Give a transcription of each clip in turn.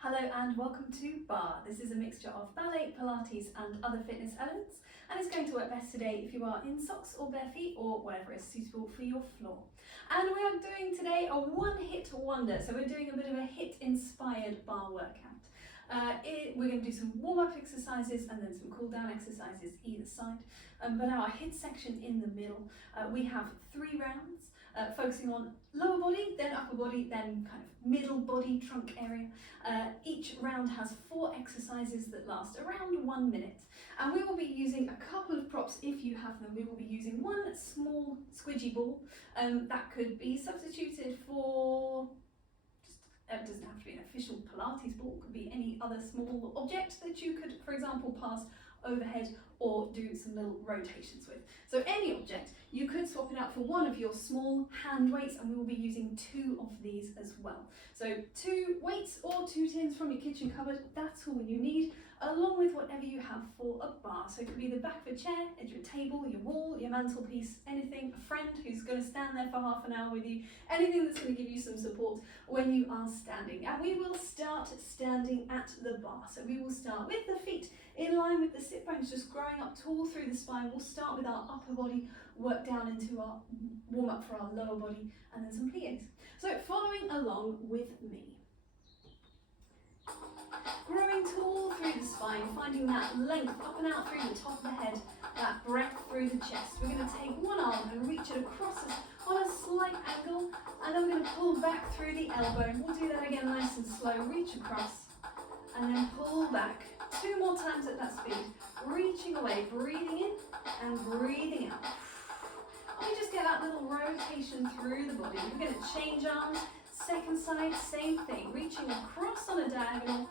Hello and welcome to Barre. This is a mixture of ballet, Pilates and other fitness elements, and it's going to work best today if you are in socks or bare feet or whatever is suitable for your floor. And we are doing today a one-hit wonder, so we're doing a bit of a HIIT inspired barre workout. We're going to do some warm-up exercises and then some cool-down exercises either side. But our HIIT section in the middle, we have 3 rounds. Focusing on lower body, then upper body, then kind of middle body trunk area. Each round has 4 exercises that last around 1 minute. And we will be using a couple of props if you have them. We will be using one small squidgy ball that could be substituted for, it doesn't have to be an official Pilates ball, it could be any other small object that you could, for example, pass overhead or do some little rotations with. So any object, you could swap it out for one of your small hand weights, and we will be using 2 of these as well. So 2 weights or 2 tins from your kitchen cupboard, that's all you need, along with whatever you have for a bar. So it could be the back of a chair, at your table, your wall, your mantelpiece, anything, a friend who's going to stand there for half an hour with you, anything that's going to give you some support when you are standing. And we will start standing at the bar. So we will start with the feet in line with the sit bones, just growing up tall through the spine. We'll start with our upper body, work down into our warm up for our lower body, and then some pliés. So following along with me. Growing tall through the spine, finding that length up and out through the top of the head, that breadth through the chest. We're going to take one arm and reach it across us on a slight angle, and then we're going to pull back through the elbow. We'll do that again nice and slow. Reach across, and then pull back. 2 more times at that speed. Reaching away, breathing in and breathing out. And we just get that little rotation through the body. We're going to change arms. Second side, same thing. Reaching across on a diagonal,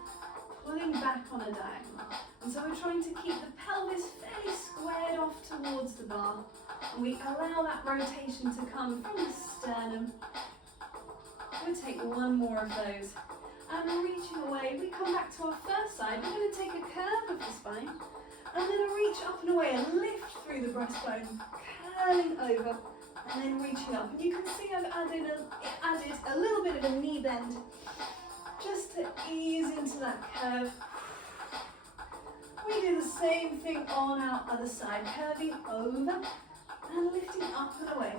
pulling back on a diagonal. And so we're trying to keep the pelvis fairly squared off towards the bar. And we allow that rotation to come from the sternum. We'll take 1 more of those. And reaching away, we come back to our first side. We're going to take a curve of the spine. And then a reach up and away, and lift through the breastbone, curling over. And then reaching up, and you can see I've added a little bit of a knee bend just to ease into that curve. We do the same thing on our other side, curving over and lifting up and away.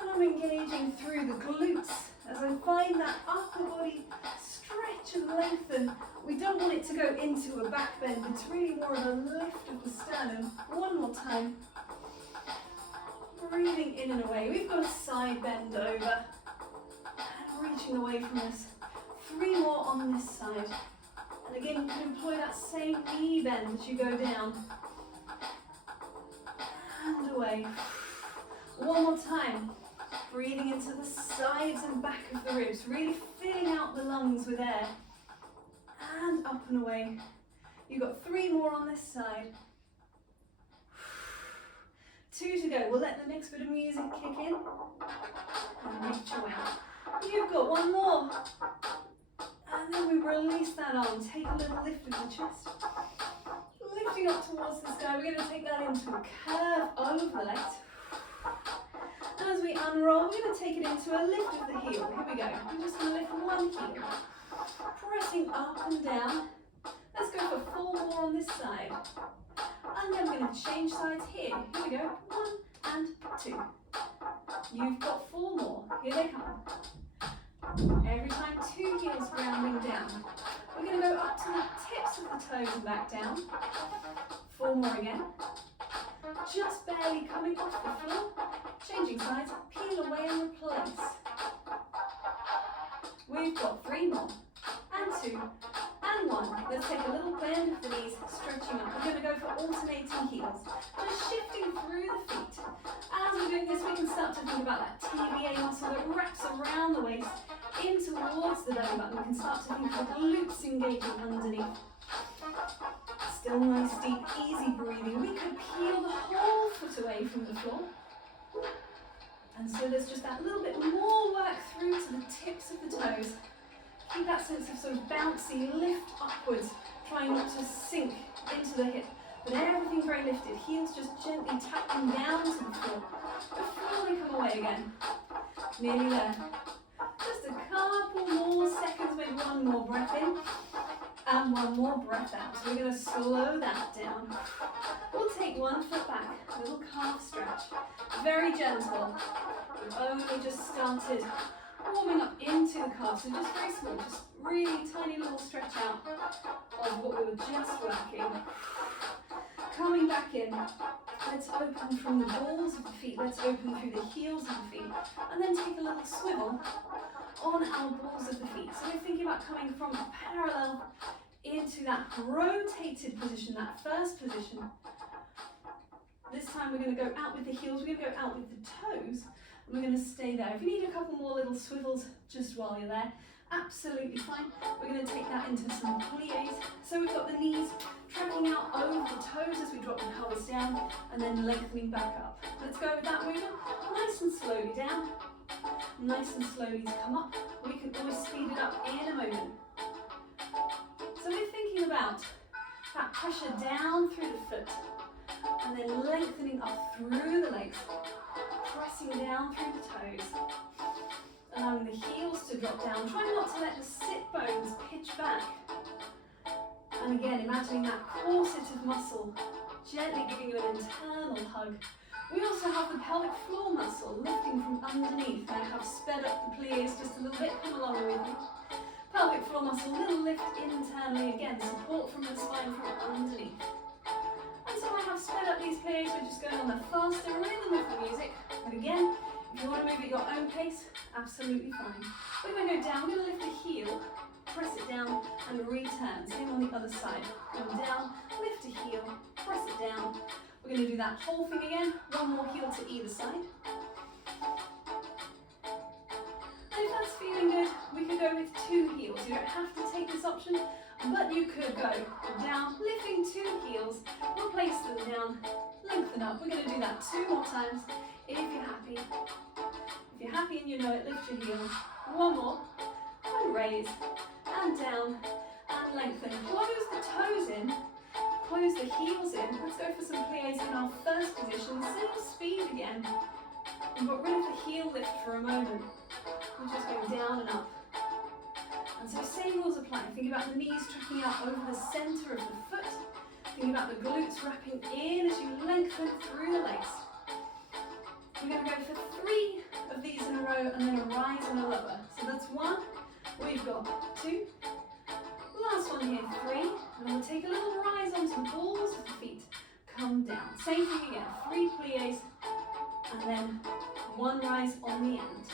And I'm engaging through the glutes as I find that upper body stretch and lengthen. We don't want it to go into a back bend, it's really more of a lift of the sternum. 1 more time. Breathing in and away. We've got a side bend over and reaching away from this. 3 more on this side. And again, you can employ that same knee bend as you go down. And away. 1 more time. Breathing into the sides and back of the ribs, really filling out the lungs with air. And up and away. You've got 3 more on this side. 2 to go. We'll let the next bit of music kick in and reach away. You've got 1 more. And then we release that arm. Take a little lift of the chest. Lifting up towards the sky. We're going to take that into a curve over the legs. And as we unroll, we're going to take it into a lift of the heel. Here we go. We're just going to lift 1 heel. Pressing up and down. Let's go for 4 more on this side. And then we're going to change sides here. Here we go. 1 and 2. You've got 4 more. Here they come. Every time 2 heels rounding down. We're going to go up to the tips of the toes and back down. 4 more again. Just barely coming off the floor. Changing sides. Peel away and replace. We've got 3 more. And 2. And 1. Let's take a little bend of the knees, stretching up. We're going to go for alternating heels. Just shifting through the feet. As we're doing this, we can start to think about that TVA muscle that wraps around the waist in towards the belly button. We can start to think of the glutes engaging underneath. Still nice, deep, easy breathing. We could peel the whole foot away from the floor. And so there's just that little bit more work through to the tips of the toes. Keep that sense of sort of bouncy lift upwards, trying not to sink into the hip, but everything very lifted. Heels just gently tapping down to the floor before they come away again. Nearly there. Just a couple more seconds, maybe 1 One more breath in and one more breath out. So we're going to slow that down. We'll take one foot back, little calf stretch. Very gentle. We've only just started warming up into the calf, so just very small, just really tiny little stretch out of what we were just working. Coming back in, let's open from the balls of the feet, let's open through the heels of the feet, and then take a little swivel on our balls of the feet. So we're thinking about coming from parallel into that rotated position, that first position. This time we're going to go out with the heels, we're going to go out with the toes, and we're going to stay there. If you need a couple more little swivels just while you're there, absolutely fine. We're going to take that into some pliés. So we've got the knees tracking out over the toes as we drop the pelvis down, and then lengthening back up. Let's go with that movement. Nice and slowly down, nice and slowly to come up. We can always speed it up in a moment. So we're thinking about that pressure down through the foot, and then lengthening up through the legs, pressing down through the toes, allowing the heels to drop down. Try not to let the sit bones pitch back. And again, imagining that corset of muscle gently giving you an internal hug. We also have the pelvic floor muscle lifting from underneath. I have sped up the pliés just a little bit. Come along with me. Pelvic floor muscle, little lift internally again, support from the spine from underneath. And so I have sped up these pliés, we're just going on the faster rhythm of the music. But again, if you want to move at your own pace, absolutely fine. We're going to go down, we're going to lift the heel, press it down and return. Same on the other side. Come down, lift a heel, press it down. We're going to do that whole thing again. One more heel to either side. And if that's feeling good, we could go with two heels. You don't have to take this option, but you could go down, lifting two heels, replace them down, lengthen up. We're going to do that 2 more times if you're happy. If you're happy and you know it, lift your heels. One more, and raise, and down, and lengthen. Close the toes in, close the heels in. Let's go for some pliés in our first position. Same speed again. We've got rid of the heel lift for a moment. We're just going down and up. And so same rules apply. Think about the knees tracking out over the centre of the foot. Think about the glutes wrapping in as you lengthen through the legs. We're going to go for 3 of these in a row and then a rise and a lower. So that's 1, we've got 2, last one here, 3, and then we'll take a little rise onto the balls of the feet, come down. Same thing again, 3 pliés, and then 1 rise on the end.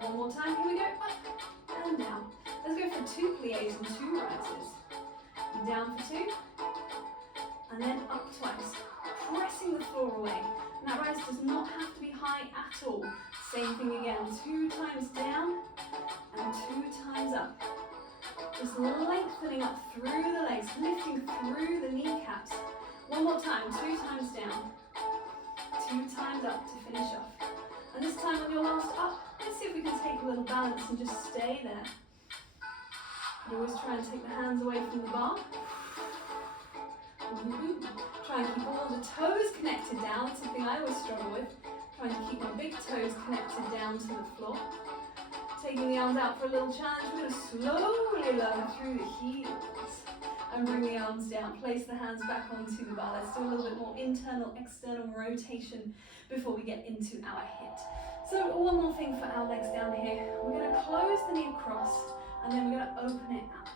One more time, here we go, up and down. Let's go for 2 pliés and 2 rises. Down for 2, and then up twice, pressing the floor away. And that rise does not have to be high at all. Same thing again, 2 times down and 2 times up. Just lengthening up through the legs, lifting through the kneecaps. One more time, 2 times down, 2 times up to finish off. And this time on your last up, let's see if we can take a little balance and just stay there. You always try and take the hands away from the bar. Try and keep all the toes connected down, something I always struggle with. Trying to keep my big toes connected down to the floor. Taking the arms out for a little challenge. We're going to slowly lower through the heels and bring the arms down. Place the hands back onto the bar. Let's do a little bit more internal, external rotation before we get into our HIIT. So one more thing for our legs down here. We're going to close the knee across and then we're going to open it out.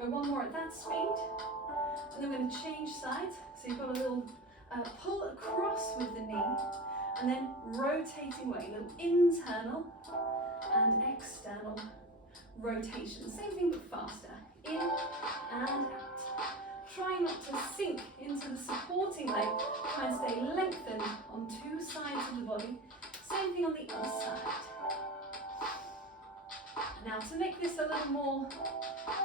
Go one more at that speed. And then we're going to change sides. So you've got a little pull across with the knee and then rotating away. A little internal and external rotation. Same thing but faster. In and out. Try not to sink into the supporting leg. Try and stay lengthened on 2 sides of the body. Same thing on the other side. Now to make this a little more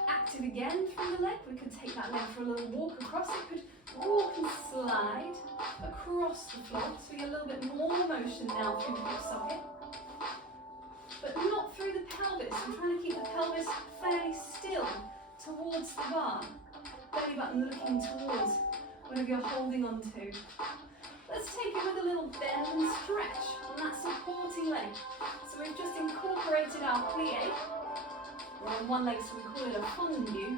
active again through the leg, we could take that leg for a little walk across. It could walk and slide across the floor, so we get a little bit more motion now through the hip socket. But not through the pelvis. We're trying to keep the pelvis fairly still towards the bar. Belly button looking towards whatever you're holding on to. Let's take it with a little bend and stretch on that supporting leg. So we've just incorporated our plie. We're on one leg, so we call it a fondue.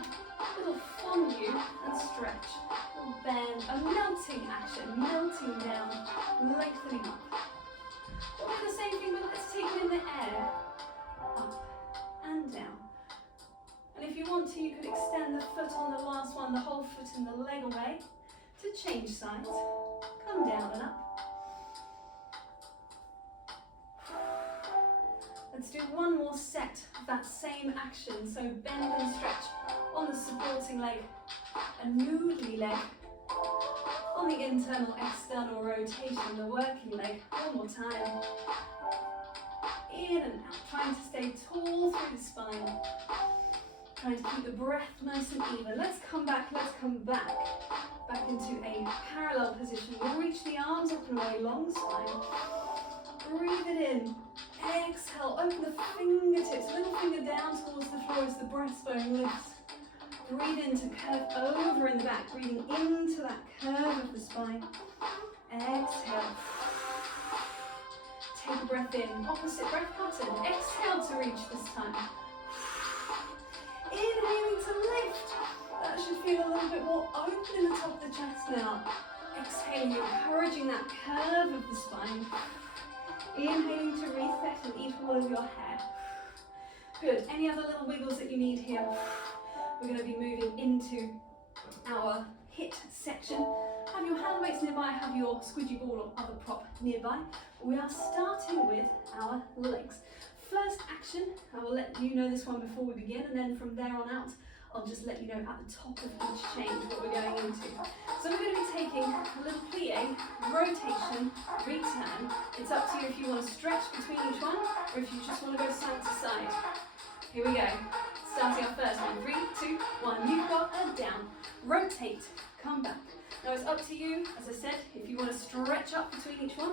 Little fondue and stretch. Little bend, a melting action, melting down, lengthening up. We'll do the same thing, but let's take it in the air. Up and down. And if you want to, you could extend the foot on the last one, the whole foot and the leg away to change sides. Come down and up. Let's do one more set of that same action. So bend and stretch on the supporting leg, a noodly leg. On the internal external rotation, the working leg. One more time. In and out, trying to stay tall through the spine. Trying to keep the breath nice and even. Let's come back back into a parallel position. We'll reach the arms up and away, long spine. Breathe it in. Exhale, open the fingertips, little finger down towards the floor as the breastbone lifts. Breathe in to curve over in the back, breathing into that curve of the spine. Exhale. Take a breath in, opposite breath pattern. Exhale to reach this time. Inhaling to lift. That should feel a little bit more open in the top of the chest now. Exhaling, encouraging that curve of the spine. Inhaling to reset and eat all of your hair. Good. Any other little wiggles that you need here? We're going to be moving into our HIIT section. Have your hand weights nearby, have your squidgy ball or other prop nearby. We are starting with our legs. First action, I will let you know this one before we begin, and then from there on out, I'll just let you know at the top of each change what we're going into. So we're going to be taking a little plie, rotation, return. It's up to you if you want to stretch between each one, or if you just want to go side to side. Here we go. Starting our first one. 3, 2, 1. You've got a down. Rotate. Come back. Now it's up to you, as I said, if you want to stretch up between each one,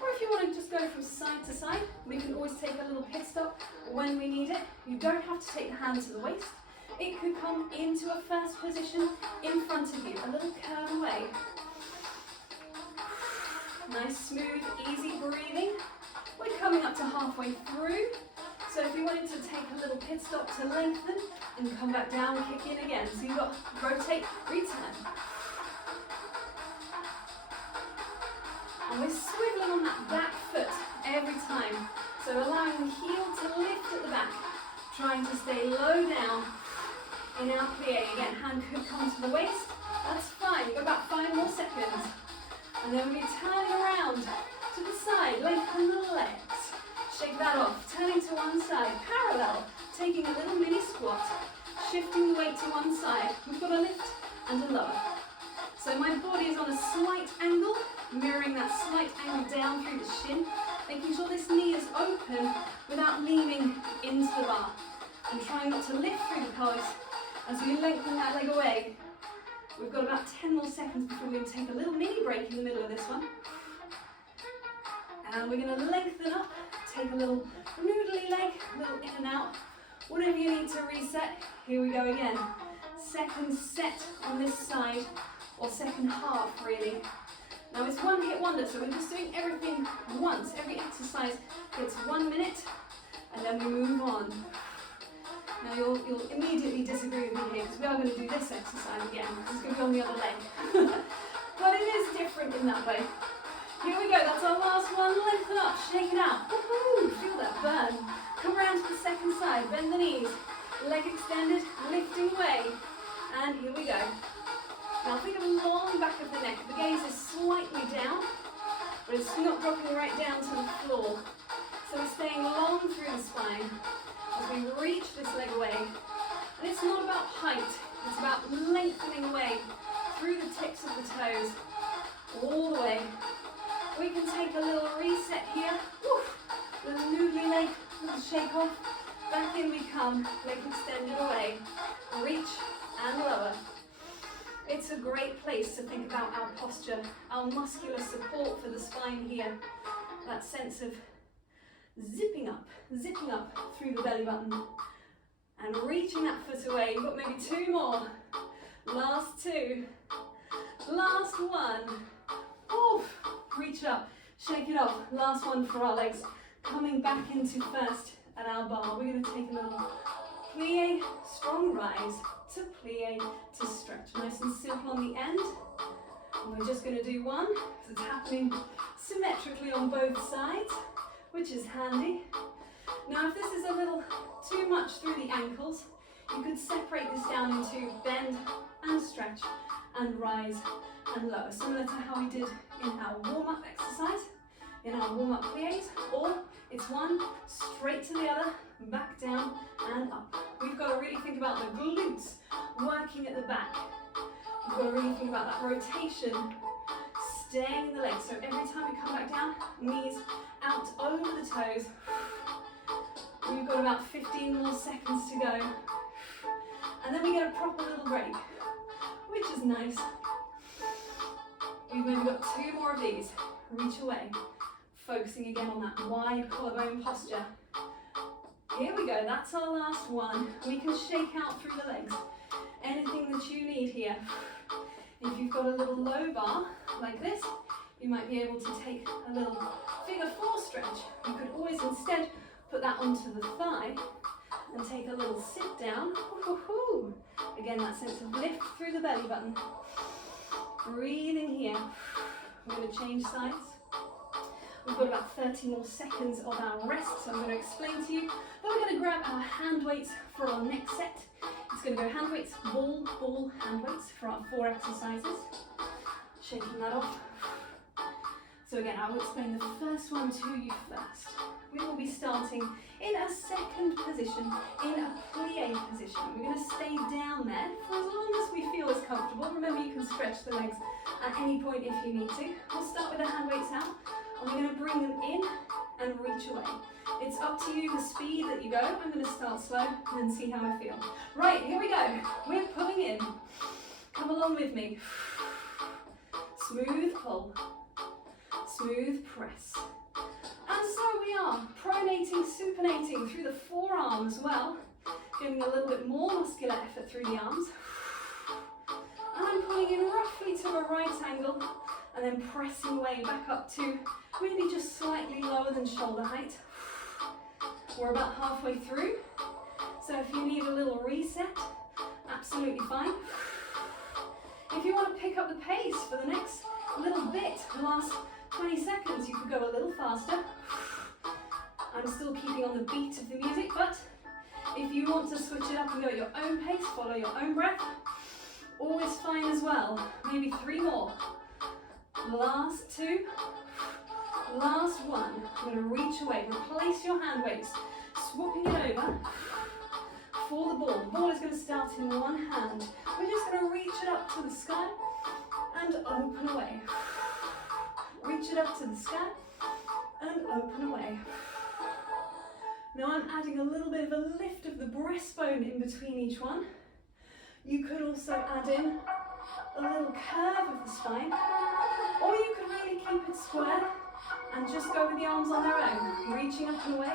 or if you want to just go from side to side. We can always take a little pit stop when we need it. You don't have to take the hand to the waist. It could come into a first position in front of you, a little curve away. Nice, smooth, easy breathing. We're coming up to halfway through. So if you wanted to take a little pit stop to lengthen and come back down, kick in again. So you've got rotate, return. And we're swiveling on that back foot every time. So allowing the heel to lift at the back, trying to stay low down in our plie. Again, hand could come to the waist. That's fine. You've got about 5 more seconds. And then we'll be turning around to the side, lengthen the legs. Shake that off, turning to one side, parallel, taking a little mini squat, shifting the weight to one side. We've got a lift and a lower. So my body is on a slight angle, mirroring that slight angle down through the shin, making sure this knee is open without leaning into the bar. And trying not to lift through the calves as we lengthen that leg away. We've got about 10 more seconds before we're going to take a little mini break in the middle of this one. And we're going to lengthen up, take a little noodly leg, a little in and out. Whatever you need to reset, here we go again. Second set on this side, or second half really. Now it's one hit wonder, so we're just doing everything once. Every exercise gets 1 minute, and then we move on. Now you'll immediately disagree with me here, because we are going to do this exercise again. It's going to be on the other leg. But it is different in that way. Here we go, that's our last one. Lengthen up, shake it out. Woohoo! Feel that burn. Come around to the second side, bend the knees. Leg extended, lifting away. And here we go. Now think of a long back of the neck. The gaze is slightly down, but it's not dropping right down to the floor. So we're staying long through the spine as we reach this leg away. And it's not about height, it's about lengthening away through the tips of the toes, all the way. We can take a little reset here. Woof. Little noodly leg, little shake off. Back in we come, leg extended away. Reach and lower. It's a great place to think about our posture, our muscular support for the spine here. That sense of zipping up through the belly button. And reaching that foot away. You've got maybe 2 more. Last 2. Last 1. Oof. Reach up, shake it off. Last one for our legs. Coming back into first at our bar. We're going to take a little plie, strong rise, to plie, to stretch. Nice and simple on the end. And we're just going to do one, because it's happening symmetrically on both sides, which is handy. Now if this is a little too much through the ankles, you could separate this down into bend and stretch and rise and lower, similar to how we did in our warm-up exercise, in our warm-up plies, or it's one straight to the other, back down and up. We've got to really think about the glutes working at the back. We've got to really think about that rotation, staying in the legs. So every time we come back down, knees out over the toes. We've got about 15 more seconds to go. And then we get a proper little break, which is nice. We've maybe got 2 more of these. Reach away. Focusing again on that wide collarbone posture. Here we go, that's our last one. We can shake out through the legs. Anything that you need here. If you've got a little low bar like this, you might be able to take a little figure 4 stretch. You could always instead put that onto the thigh and take a little sit down. Again, that sense of lift through the belly button. Breathing here. I'm going to change sides. We've got about 30 more seconds of our rest, so I'm going to explain to you. But we're going to grab our hand weights for our next set. It's going to go hand weights, ball, hand weights for our 4 exercises. Shaking that off. So again, I will explain the first one to you first. We will be starting in a second position, in a plie position. We're going to stay down there for as long as we feel is comfortable. Remember, you can stretch the legs at any point if you need to. We'll start with the hand weights out, and we're going to bring them in and reach away. It's up to you the speed that you go. I'm going to start slow and then see how I feel. Right, here we go. We're pulling in. Come along with me. Smooth pull. Smooth press. And so we are pronating, supinating through the forearm as well, getting a little bit more muscular effort through the arms. And I'm pulling in roughly to a right angle and then pressing way back up to maybe just slightly lower than shoulder height. We're about halfway through, so if you need a little reset, absolutely fine. If you want to pick up the pace for the next little bit, the last 20 seconds, you could go a little faster. I'm still keeping on the beat of the music, but if you want to switch it up and go at your own pace, follow your own breath, always fine as well. Maybe 3 more. Last 2. Last 1. I'm going to reach away. Replace your hand weights. Swooping it over for the ball. The ball is going to start in one hand. We're just going to reach it up to the sky and open away. Reach it up to the sky and open away. Now I'm adding a little bit of a lift of the breastbone in between each one. You could also add in a little curve of the spine, or you could really keep it square and just go with the arms on their own, reaching up and away,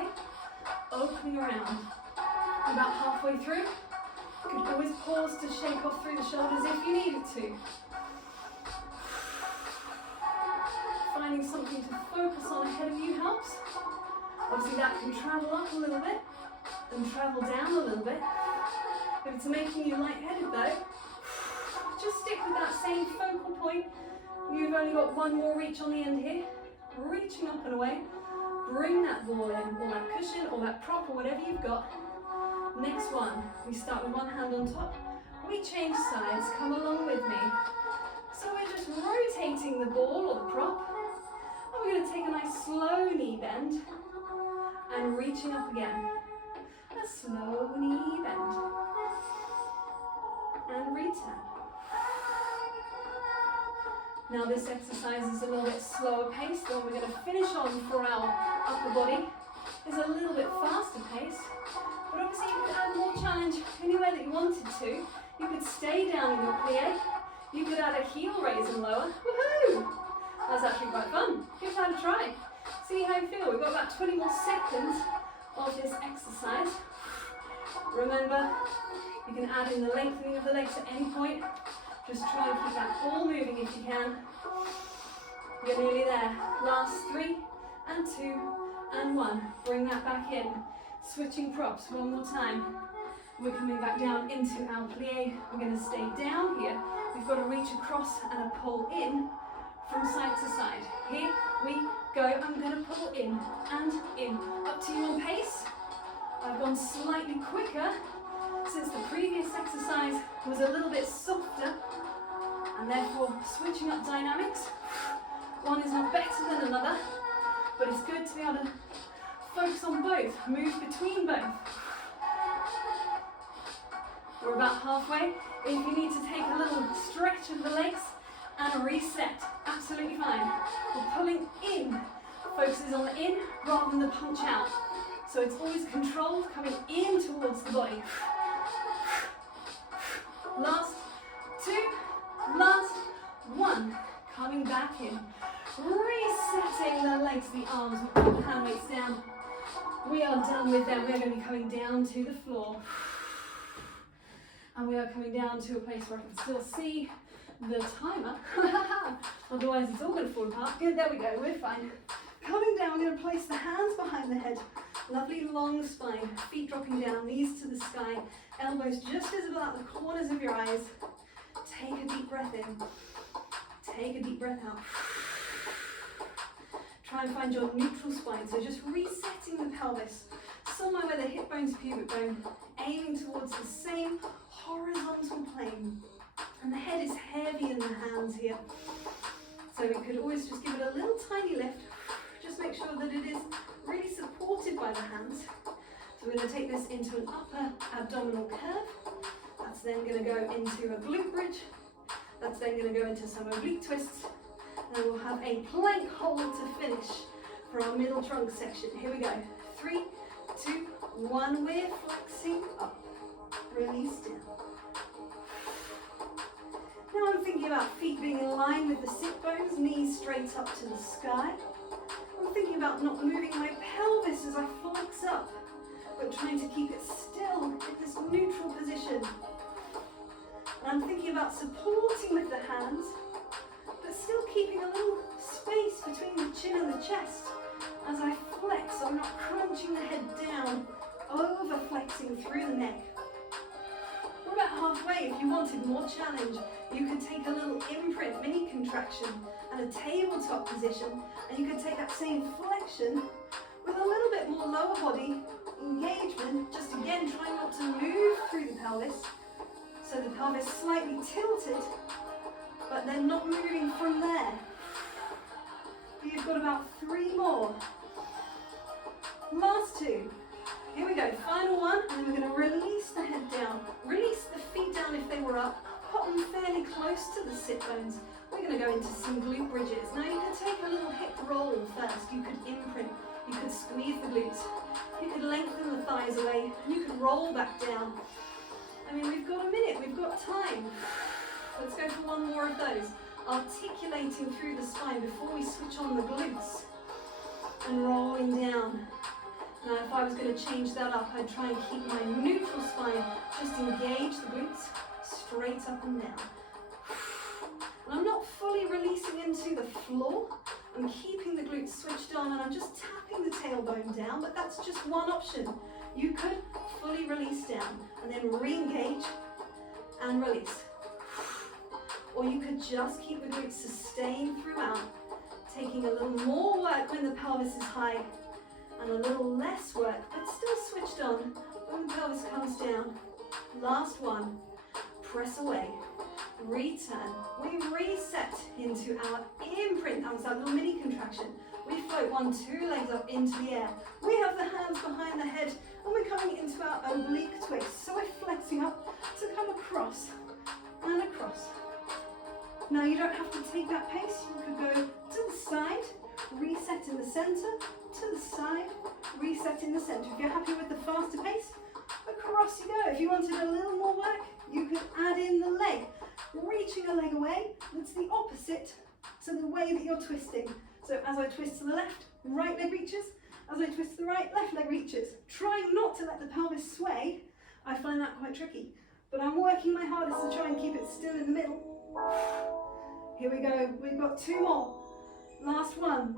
opening around. About halfway through, you could always pause to shake off through the shoulders if you needed to. Finding something to focus on ahead of you helps. Obviously that can travel up a little bit and travel down a little bit. If it's making you lightheaded though, just stick with that same focal point. You've only got 1 more reach on the end here. Reaching up and away. Bring that ball in, or that cushion, or that prop, or whatever you've got. Next one, we start with 1 hand on top. We change sides, come along with me. So we're just rotating the ball or the prop. And we're going to take a nice slow knee bend and reaching up again. A slow knee bend. And return. Now this exercise is a little bit slower pace. The one we're going to finish on for our upper body is a little bit faster pace. But obviously you could add more challenge anywhere that you wanted to. You could stay down in your plie. You could add a heel raise and lower. Woohoo! That's actually quite fun. Give that a try. See how you feel. We've got about 20 more seconds of this exercise. Remember, you can add in the lengthening of the legs at any point. Just try and keep that ball moving if you can. You're nearly there. Last 3 and 2 and 1. Bring that back in. Switching props 1 more time. We're coming back down into our plie. We're going to stay down here. We've got to reach across and a pull in from side to side. Here we go. I'm going to pull in and in. Up to you on pace. I've gone slightly quicker since the previous exercise was a little bit softer, and therefore switching up dynamics. One is not better than another, but it's good to be able to focus on both, move between both. We're about halfway. If you need to take a little stretch of the legs and a reset, absolutely fine. We're pulling in, focuses on the in rather than the punch out. So it's always controlled, coming in towards the body. Last two, last one. Coming back in. Resetting the legs, the arms, we've got the hand weights down. We are done with them. We're going to be coming down to the floor. And we are coming down to a place where I can still see the timer. Otherwise it's all going to fall apart. Good, there we go, we're fine. Coming down, we're going to place the hands behind the head. Lovely long spine, feet dropping down, knees to the sky, elbows just visible at the corners of your eyes. Take a deep breath in. Take a deep breath out. Try and find your neutral spine, so just resetting the pelvis. Somewhere where the hip bone's pubic bone, aiming towards the same horizontal plane. And the head is heavy in the hands here. So we could always just give it a little tiny lift. Just make sure that it is really supported by the hands. So we're going to take this into an upper abdominal curve. That's then going to go into a glute bridge. That's then going to go into some oblique twists. And we'll have a plank hold to finish for our middle trunk section. Here we go. 3, 2, 1. We're flexing up. Release down. Now I'm thinking about feet being in line with the sit bones, knees straight up to the sky. I'm thinking about not moving my pelvis as I flex up, but trying to keep it still in this neutral position. And I'm thinking about supporting with the hands, but still keeping a little space between the chin and the chest as I flex, so I'm not crunching the head down, over flexing through the neck. We're about halfway. If you wanted more challenge, you could take a little imprint, mini contraction, and a tabletop position, and you could take that same flexion with a little bit more lower body engagement, just again trying not to move through the pelvis, so the pelvis slightly tilted, but then not moving from there. You've got about 3 more. Last 2. Here we go, final one, and then we're going to release the head down. Release the feet down if they were up. Put them fairly close to the sit bones. We're going to go into some glute bridges. Now you can take a little hip roll first. You could imprint. You could squeeze the glutes. You could lengthen the thighs away. You could roll back down. I mean, we've got a minute. We've got time. Let's go for one more of those. Articulating through the spine before we switch on the glutes. And rolling down. Now if I was going to change that up, I'd try and keep my neutral spine, just engage the glutes, straight up and down. And I'm not fully releasing into the floor, I'm keeping the glutes switched on and I'm just tapping the tailbone down, but that's just one option. You could fully release down and then re-engage and release. Or you could just keep the glutes sustained throughout, taking a little more work when the pelvis is high, and a little less work, but still switched on when the pelvis comes down. Last one, press away, return. We reset into our imprint. That was our little mini contraction. We float 1, 2 legs up into the air. We have the hands behind the head, and we're coming into our oblique twist. So we're flexing up to come across and across. Now you don't have to take that pace. You could go to the side, reset in the center, to the side, reset in the center. If you're happy with the faster pace, across you go. If you wanted a little more work, you could add in the leg, reaching a leg away. That's the opposite to the way that you're twisting. So as I twist to the left, right leg reaches. As I twist to the right, left leg reaches. Trying not to let the pelvis sway. I find that quite tricky, but I'm working my hardest to try and keep it still in the middle. Here we go. We've got 2 more. Last one.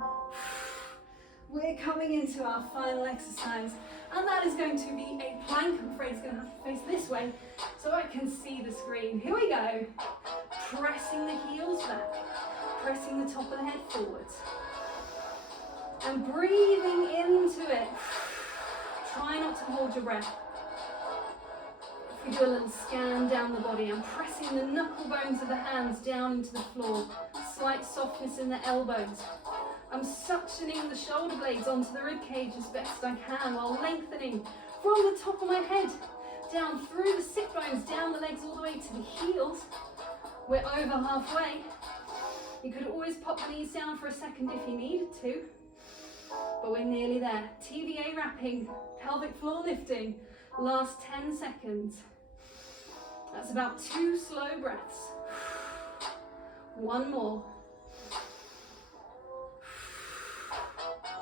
we're coming into our final exercise, and that is going to be a plank. I'm afraid it's going to have to face this way so I can see the screen. Here we go. Pressing the heels back, pressing the top of the head forwards, and breathing into it. Try not to hold your breath. If we do a little scan down the body, I'm pressing the knuckle bones of the hands down into the floor. Slight softness in the elbows. I'm suctioning the shoulder blades onto the rib cage as best I can while lengthening from the top of my head down through the sit bones, down the legs all the way to the heels. We're over halfway. You could always pop the knees down for a second if you needed to, but we're nearly there. TVA wrapping, pelvic floor lifting, last 10 seconds. That's about 2 slow breaths. 1 more.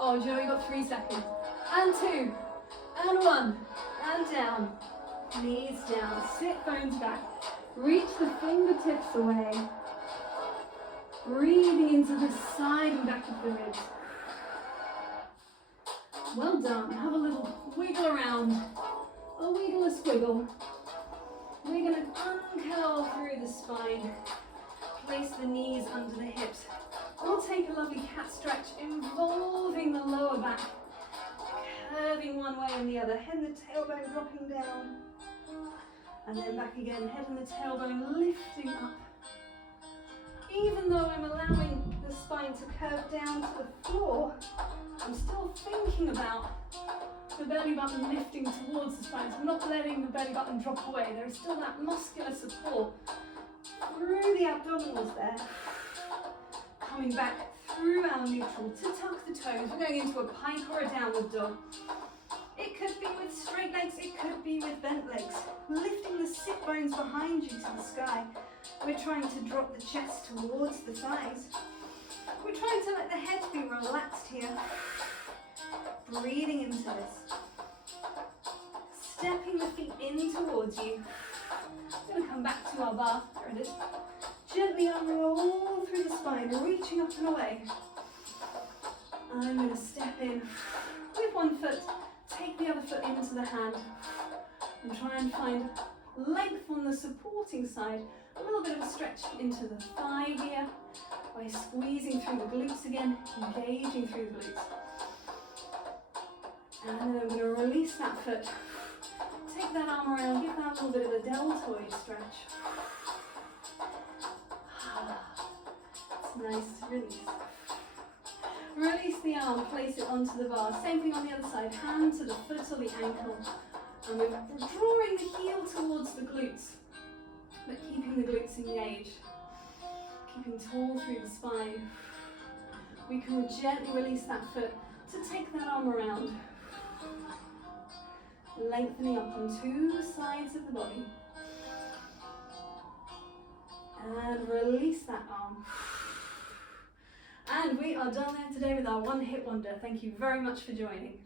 Oh, do you know we've got 3 seconds? And 2, and 1, and down. Knees down, sit bones back. Reach the fingertips away. Breathing into the side and back of the ribs. Well done. Have a little wiggle around. A wiggle, a squiggle. We're going to uncurl through the spine. Place the knees under the hips. We'll take a lovely cat stretch involving the lower back. Curving one way and the other. Head and the tailbone dropping down. And then back again. Head and the tailbone lifting up. Even though I'm allowing the spine to curve down to the floor, I'm still thinking about the belly button lifting towards the spine. So I'm not letting the belly button drop away. There is still that muscular support through the abdominals there. Coming back through our neutral to tuck the toes. We're going into a pike or a downward dog. It could be with straight legs, it could be with bent legs. Lifting the sit bones behind you to the sky. We're trying to drop the chest towards the thighs. We're trying to let the head be relaxed here. Breathing into this. Stepping the feet in towards you. We're going to come back to our bar. There it is. Gently unroll through the spine, reaching up and away. I'm going to step in with one foot, take the other foot into the hand, and try and find length on the supporting side. A little bit of a stretch into the thigh here by squeezing through the glutes again, engaging through the glutes. And then I'm going to release that foot. Take that arm around, give that a little bit of a deltoid stretch. It's nice to release. Release the arm, place it onto the bar. Same thing on the other side, hand to the foot or the ankle. And we're drawing the heel towards the glutes, but keeping the glutes engaged. Keeping tall through the spine. We can gently release that foot to take that arm around. Lengthening up on 2 sides of the body. And release that arm. And we are done there today with our one hit wonder. Thank you very much for joining.